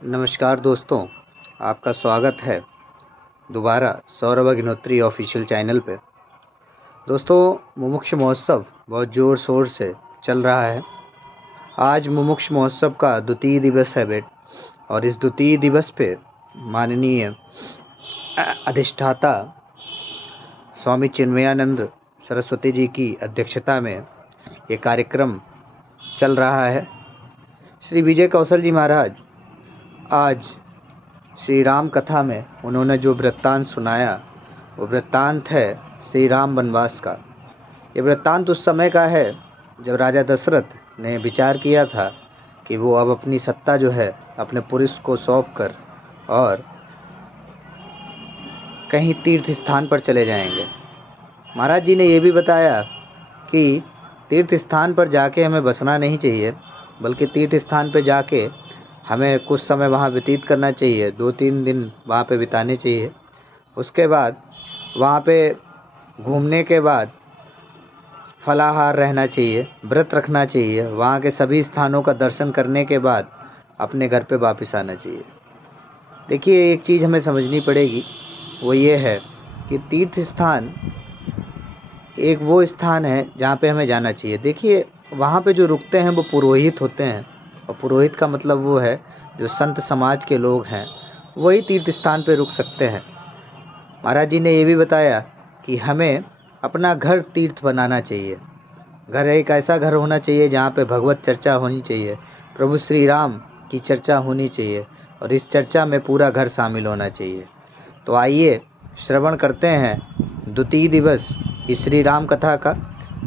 नमस्कार दोस्तों, आपका स्वागत है दोबारा सौरभ अग्निहोत्री ऑफिशियल चैनल पे। दोस्तों, मुमुक्ष महोत्सव बहुत ज़ोर शोर से चल रहा है। आज मुमुक्ष महोत्सव का द्वितीय दिवस है और इस द्वितीय दिवस पे माननीय अधिष्ठाता स्वामी चिन्मयानंद सरस्वती जी की अध्यक्षता में ये कार्यक्रम चल रहा है। श्री विजय कौशल जी महाराज आज श्री राम कथा में उन्होंने जो वृत्तांत सुनाया वो वृत्तांत है श्री राम वनवास का। ये वृत्तांत उस समय का है जब राजा दशरथ ने विचार किया था कि वो अब अपनी सत्ता जो है अपने पुरुष को सौंप कर और कहीं तीर्थ स्थान पर चले जाएंगे। महाराज जी ने ये भी बताया कि तीर्थ स्थान पर जाके हमें बसना नहीं चाहिए, बल्कि तीर्थ स्थान पर जाके हमें कुछ समय वहाँ व्यतीत करना चाहिए, 2-3 दिन वहाँ पे बिताने चाहिए। उसके बाद वहाँ पे घूमने के बाद फलाहार रहना चाहिए, व्रत रखना चाहिए। वहाँ के सभी स्थानों का दर्शन करने के बाद अपने घर पे वापस आना चाहिए। देखिए, एक चीज़ हमें समझनी पड़ेगी, वो ये है कि तीर्थ स्थान एक वो स्थान है जहाँ पे हमें जाना चाहिए। देखिए, वहाँ पे जो रुकते हैं वो पुरोहित होते हैं, और पुरोहित का मतलब वो है जो संत समाज के लोग हैं, वही तीर्थ स्थान पे रुक सकते हैं। महाराज जी ने ये भी बताया कि हमें अपना घर तीर्थ बनाना चाहिए। घर एक ऐसा घर होना चाहिए जहाँ पे भगवत चर्चा होनी चाहिए, प्रभु श्री राम की चर्चा होनी चाहिए, और इस चर्चा में पूरा घर शामिल होना चाहिए। तो आइए श्रवण करते हैं द्वितीय दिवस इस श्री राम कथा का।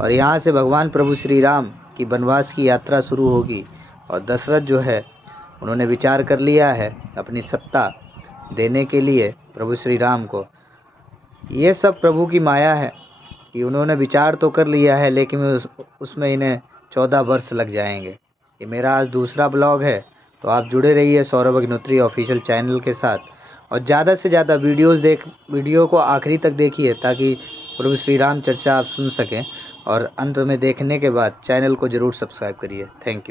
और यहाँ से भगवान प्रभु श्री राम की वनवास की यात्रा शुरू होगी, और दशरथ जो है उन्होंने विचार कर लिया है अपनी सत्ता देने के लिए प्रभु श्री राम को। ये सब प्रभु की माया है कि उन्होंने विचार तो कर लिया है, लेकिन उसमें इन्हें 14 वर्ष लग जाएंगे। ये मेरा आज दूसरा ब्लॉग है, तो आप जुड़े रहिए सौरभ अग्निहोत्री ऑफिशियल चैनल के साथ, और ज़्यादा से ज़्यादा वीडियो को आखिरी तक देखिए ताकि प्रभु श्री राम चर्चा आप सुन सकें। और अंत में देखने के बाद चैनल को ज़रूर सब्सक्राइब करिए। Thank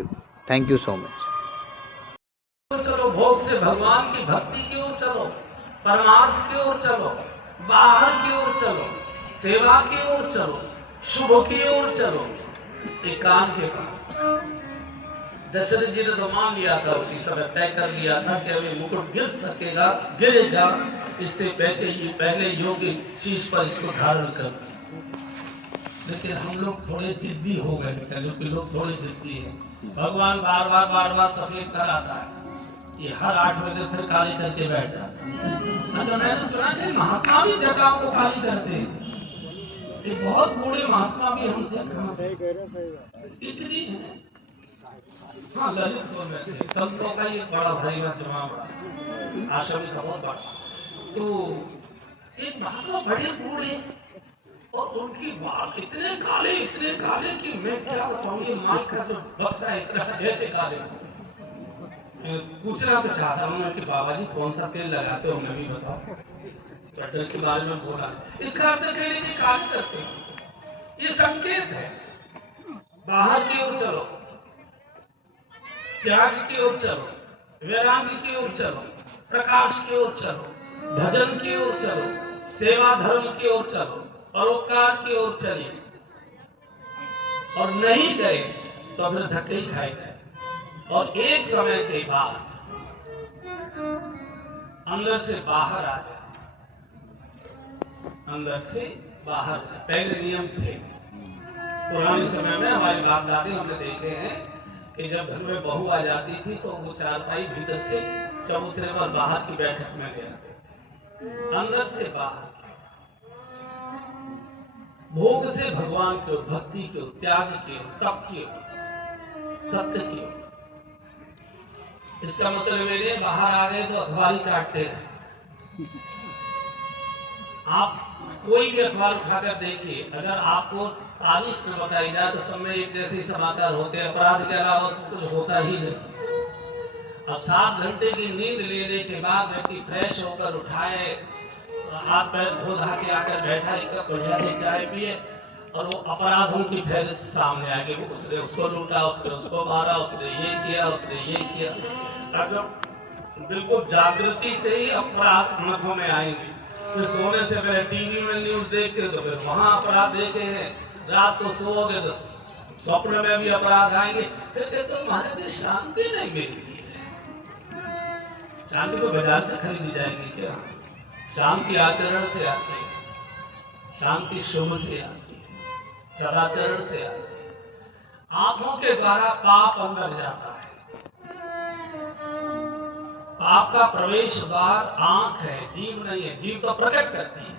you so much. चलो, भोग से भगवान की भक्ति की ओर चलो, परमार्थ की ओर चलो, बाहर की ओर चलो, सेवा की ओर चलो, शुभ की ओर चलो। एक कान के पास दशरथ जी ने तो मान लिया था, उसी समय तय कर लिया था कि अभी मुकुट गिरेगा, इससे पहले योगी शीश पर इसको धारण कर। लेकिन हम लोग थोड़े जिद्दी हो गए, क्योंकि लोग थोड़े जिद्दी हैं। भगवान बार बार सफेद कराता है, ये हर 8 बजे फिर काली करके बैठ जाता है। अच्छा, मैंने सुना कि महात्मा भी जटाओं को काली करते हैं। एक बहुत बूढ़े महात्मा भी हम थे, इतनी हाँ ललितपुर में थे। संतों का ये बड़ा भारी जमा बड़ा आश्रम था, बहुत बड़ा। तो एक महात्मा बड़े बूढ़े, और उनकी बाल इतने काले कि मैं क्या बताऊं, ये माइक का जो बक्सा है इतना ऐसे काले। पूछना तो चाहता हूँ कि बाबा जी कौन सा तेल लगाते हो, हमें भी बताओ। चड्डर के बारे में बोला, इसका अर्थ कहने की कार्य करते हैं। ये संकेत है, बाहर की ओर चलो, त्याग की ओर चलो, वैराग्य की ओर चलो, प्रकाश की ओर चलो, भजन की ओर चलो, सेवा धर्म की ओर चलो, परोपकार की ओर चलिए। और नहीं गए तो फिर धक्के ही खाएंगे। और एक समय के बाद अंदर से बाहर आ जाए, अंदर से बाहर। पहले नियम थे पुराने समय में, हमारी बाप दादी हमने देखे हैं कि जब घर में बहू आ जाती थी तो वो चारपाई भीतर से चबूतरे पर बाहर की बैठक में ले आते थे। अंदर से बाहर, भोग से भगवान की ओर, भक्ति की ओर, त्याग की ओर, तप की ओर, सत्य की ओर। इसका मतलब मेरे बाहर आ गए तो अखबार ही चाटते रहे। आप कोई भी अखबार उठाकर देखिए, अगर आपको तारीख में बताई जाए तो सब में एक जैसे समाचार होते हैं, अपराध के अलावा सब कुछ होता ही नहीं। अब 7 घंटे की नींद लेने के बाद व्यक्ति फ्रेश होकर उठाए, हाथ पैर धो धा के आकर बैठा, एक कप बढ़िया से चाय पिए, और वो अपराधों की फहरिस्त सामने आ गई। उसने उसको लूटा, उसने उसको मारा, उसने ये किया, उसने ये किया। और जब बिल्कुल जागृति से ही अपराध आंखों में आएंगे। फिर सोने से पहले टीवी में न्यूज देखते तो फिर वहां अपराध देखे हैं, रात को सोओगे तो स्वप्न में भी अपराध आएंगे। फिर कहते हो महाराज शांति नहीं मिलती है। शांति को बाजार से खरीदी जाएगी क्या? शांति आचरण से आती है, शांति शुभ से आती है, सदाचरण से आती है। आंखों के द्वारा पाप अंदर जाता है। पाप का प्रवेश द्वार आंख है, जीव नहीं है। जीव तो प्रकट करती है,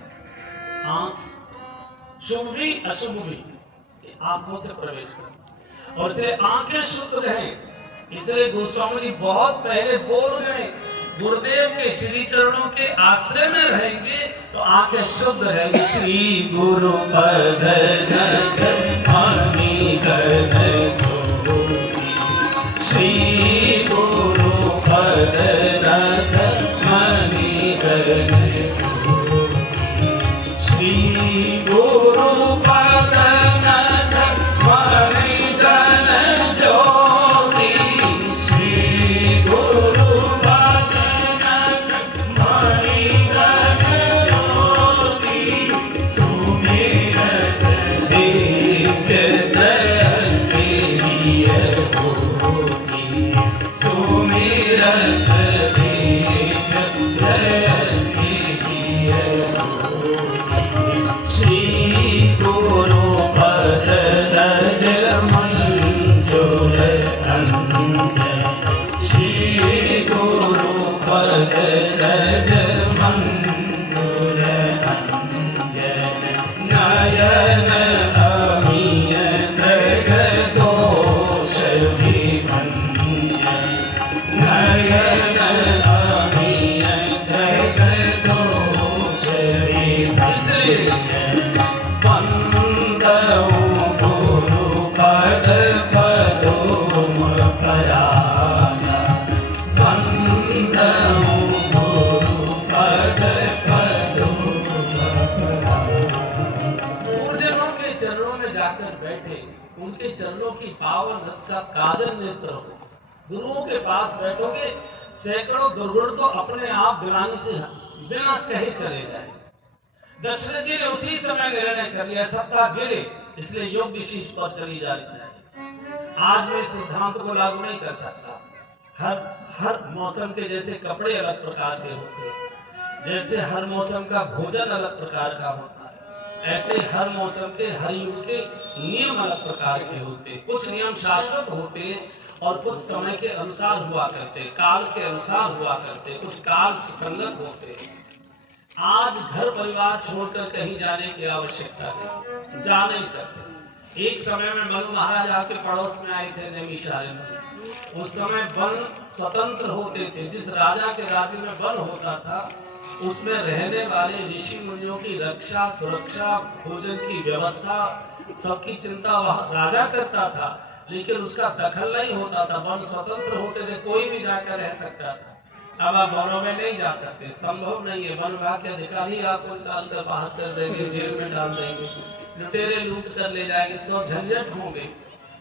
आंख शुभ भी अशुभ भी आंखों से प्रवेश करती है। और इसलिए आंखें शुद्ध रहें, इसलिए गोस्वामी जी बहुत पहले बोल गए, गुरुदेव के श्री चरणों के आश्रय में रहेंगे तो आंखें शुद्ध रहेंगी। श्री गुरु पद श्री गुरु पद श्री गुरु पद उनके चरणों की पावन रथ का काजल नेत्र हो। गुरुओं के पास बैठोगे, सैकड़ों दुर्गुण तो अपने आप ग्लानि से बिना कहे चले जाए। दशरथ जी ने उसी समय निर्णय कर लिया, सप्ताह गिरे, इसलिए योग विशेष पर चली जानी चाहिए। आज मैं सिद्धांत को लागू नहीं कर सकता। हर मौसम के जैसे कपड़े अलग प्रकार के होते हैं, जैसे हर मौसम का भोजन अलग प्रकार का होता है, ऐसे हर मौसम के हर युग के नियम अलग प्रकार के होते हैं। कुछ नियम शाश्वत होते हैं और कुछ समय के अनुसार हुआ करते, काल के अनुसार हुआ करते, कुछ काल सुसंगत होते हैं। आज घर परिवार छोड़कर कहीं जाने की आवश्यकता नहीं, जा नहीं सकते। एक समय में मनु महाराज आपके पड़ोस में आए थे नैमिषारण्य में। उस समय वन स्वतंत्र होते थे। जिस राजा के राज्य में वन होता था उसमें रहने वाले ऋषि मुनियों की रक्षा, सुरक्षा, भोजन की व्यवस्था, सबकी चिंता वह राजा करता था, लेकिन उसका दखल नहीं होता था। वन स्वतंत्र होते थे, कोई भी जाकर रह सकता था। अब आप वनों में नहीं जा सकते, संभव नहीं है। वन विभाग के अधिकारी आपको निकाल कर बाहर कर देंगे, जेल में डाल देंगे, लुटेरे लूट कर ले जाएंगे, सब झंझट होंगे।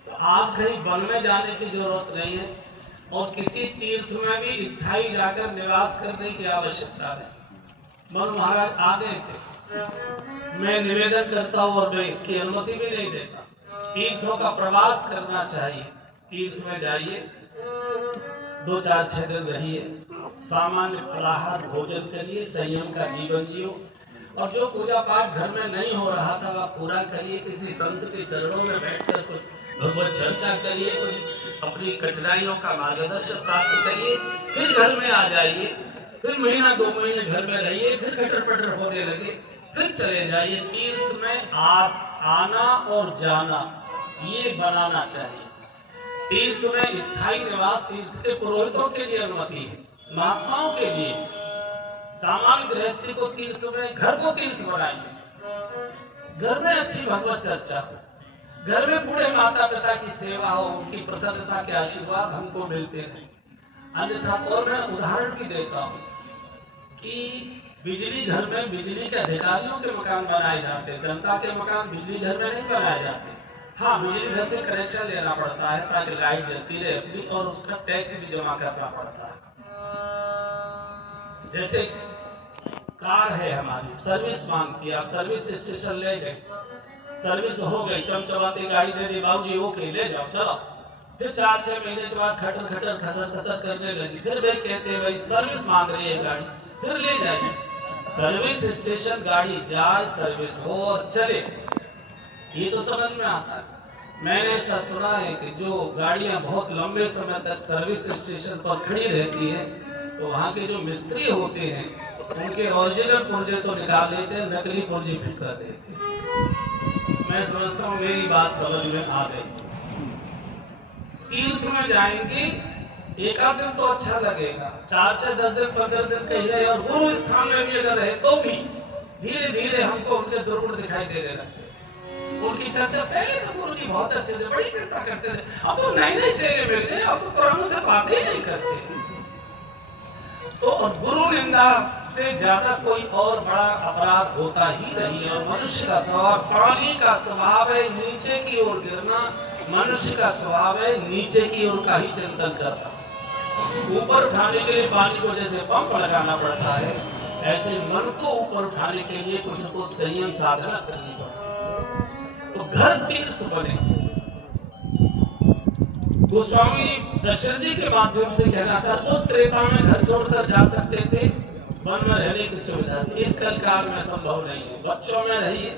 तो आज कहीं वन में जाने की जरूरत नहीं है और किसी तीर्थ में भी स्थायी जाकर निवास करने की आवश्यकता नहीं। मनु महाराज आ गए थे। मैं निवेदन करता हूँ और मैं इसकी अनुमति भी नहीं देता। तीर्थों का प्रवास करना चाहिए। तीर्थ में जाइए, 2-4-6 दिन रहिए, सामान्य फलाहार भोजन करिए, संयम का जीवन जियो और जो पूजा पाठ घर में नहीं हो रहा था वह पूरा करिए। किसी संत के चरणों में बैठकर कुछ भगवत चर्चा करिए, कुछ अपनी कठिनाइयों का मार्गदर्शन प्राप्त करिए, फिर घर में आ जाइए। फिर महीना 2 महीने घर में रहिए, फिर कटर पटर होने लगे, फिर चले जाइए। तीर्थ में आना और जाना ये बनाना चाहिए। तीर्थ में स्थायी निवास तीर्थ के पुरोहितों के लिए अनुमति है, महात्माओं के लिए। सामान्य गृहस्थी को तीर्थ में, घर को तीर्थ बनाइए। घर में अच्छी भगवत चर्चा हो, घर में बूढ़े माता पिता की सेवा हो, उनकी प्रसन्नता के आशीर्वाद हमको मिलते हैं। अन्यथा, और मैं उदाहरण भी देता हूँ कि बिजली घर में बिजली के अधिकारियों के मकान बनाए जाते हैं, जनता के मकान बिजली घर में नहीं बनाए जाते। हाँ, बिजली घर से कनेक्शन लेना पड़ता है ताकि लाइट जलती रहे अपनी, और उसका टैक्स भी जमा करना पड़ता है। जैसे कार है हमारी, सर्विस मांगती है, आप सर्विस स्टेशन ले गए, सर्विस हो गई, चमचमाती गाड़ी दे दी, बाबूजी ओके ले जाओ चलो, फिर 4-6 महीने के बाद खटर खटर खसर खसर करने लगी, फिर वे कहते हैं भाई सर्विस मांग रही है गाड़ी, फिर ले जाइए। सर्विस स्टेशन गाड़ी जाए, सर्विस हो और चले, ये तो समझ में आता है। मैंने ऐसा सुना है कि जो गाड़ियां बहुत लंबे समय तक सर्विस स्टेशन पर खड़ी रहती हैं, तो वहाँ के जो मिस्त्री होते हैं उनके ओरिजिनल पुर्जे तो निकाल देते हैं, नकली पुर्जे फिट कर देते हैं। मैं समझता हूँ मेरी बात समझ में आ गई। तीर्थ में जाएंगे, एक आध दिन तो अच्छा लगेगा, 4-6-10 दिन 15 दिन कहीं रहे, और गुरु स्थान में भी अगर रहे तो भी धीरे धीरे हमको उनके दुर्गुण दिखाई देने लगते। उनकी चर्चा पहले तो गुरु जी बहुत अच्छे थे, बड़ी चिंता करते थे, अब तो नए नए चेले मिल गए, अब तो पुरानों से बातें ही नहीं करते। तो गुरु निंदा से ज्यादा कोई और बड़ा अपराध होता ही नहीं है। और मनुष्य का स्वभाव, प्राणी का स्वभाव है नीचे की ओर गिरना, मनुष्य का स्वभाव है नीचे की ओर का ही चिंतन करना। ऊपर उठाने के लिए पानी को जैसे पंप लगाना पड़ता है, ऐसे मन को ऊपर उठाने के लिए कुछ न कुछ संयम साधना करनी पड़ती है। तो घर तीर्थ बने। गोस्वामी दशरथ जी के माध्यम से कहना चाहते, उस त्रेता में घर छोड़कर जा सकते थे, वन में रहने की सुविधा थी, इस कल काल में संभव नहीं है। बच्चों में रहिए,